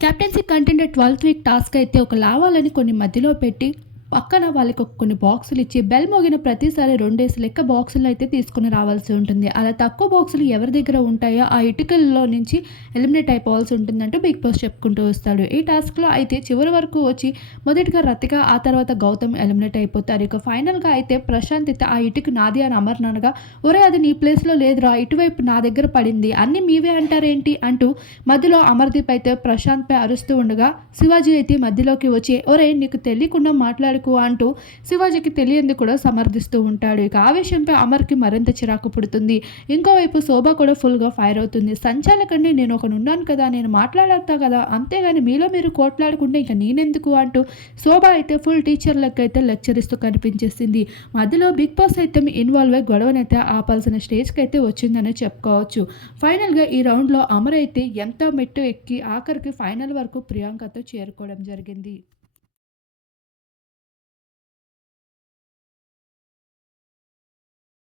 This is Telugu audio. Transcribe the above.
Captaincy content twelfth week task అయితే ఒక లావాలని కొన్ని మధ్యలో పెట్టి పక్కన వాళ్ళకి కొన్ని బాక్సులు ఇచ్చి బెల్ మోగిన ప్రతిసారి రెండేసి లెక్క బాక్సులు అయితే తీసుకుని రావాల్సి ఉంటుంది. అలా తక్కువ బాక్సులు ఎవరి దగ్గర ఉంటాయో ఆ ఇటుకల్లో నుంచి ఎలిమినేట్ అయిపోవాల్సి ఉంటుందంటూ బిగ్ బాస్ చెప్పుకుంటూ వస్తాడు. ఈ టాస్క్లో అయితే చివరి వరకు వచ్చి మొదటిగా రతిక ఆ తర్వాత గౌతమ్ ఎలిమినేట్ అయిపోతారు. ఇక ఫైనల్గా అయితే ప్రశాంత్ అయితే ఆ ఇటుక నాది అని అమర్నానుగా ఒరే అది నీ ప్లేస్లో లేదురా ఇటువైపు నా దగ్గర పడింది. అన్నీ మీవే అంటారేంటి? అంటూ మధ్యలో అమర్దీప్ అయితే ప్రశాంత్పై అరుస్తూ ఉండగా శివాజీ అయితే మధ్యలోకి వచ్చి ఒరే నీకు తెలియకుండా వరకు అంటూ శివాజీకి తెలియంది కూడా సమర్థిస్తూ ఉంటాడు. ఇక ఆవేశంపై అమర్కి మరింత చిరాకు పుడుతుంది. ఇంకోవైపు శోభ కూడా ఫుల్గా ఫైర్ అవుతుంది. సంచాలకండి నేను ఒకడు ఉన్నాను కదా నేను మాట్లాడతా కదా అంతేగాని మీలో మీరు కోట్లాడుకుంటే ఇంకా నేనెందుకు అంటూ శోభ అయితే ఫుల్ టీచర్లకు అయితే లెక్చర్ ఇస్తూ కనిపించేసింది. మధ్యలో బిగ్ బాస్ అయితే ఇన్వాల్వ్ అయ్యి గొడవనైతే ఆపాల్సిన స్టేజ్కి అయితే వచ్చిందని చెప్పుకోవచ్చు. ఫైనల్గా ఈ రౌండ్లో అమర్ అయితే ఎంత మెట్టు ఎక్కి ఆఖరికి ఫైనల్ వరకు ప్రియాంకతో చేరుకోవడం జరిగింది.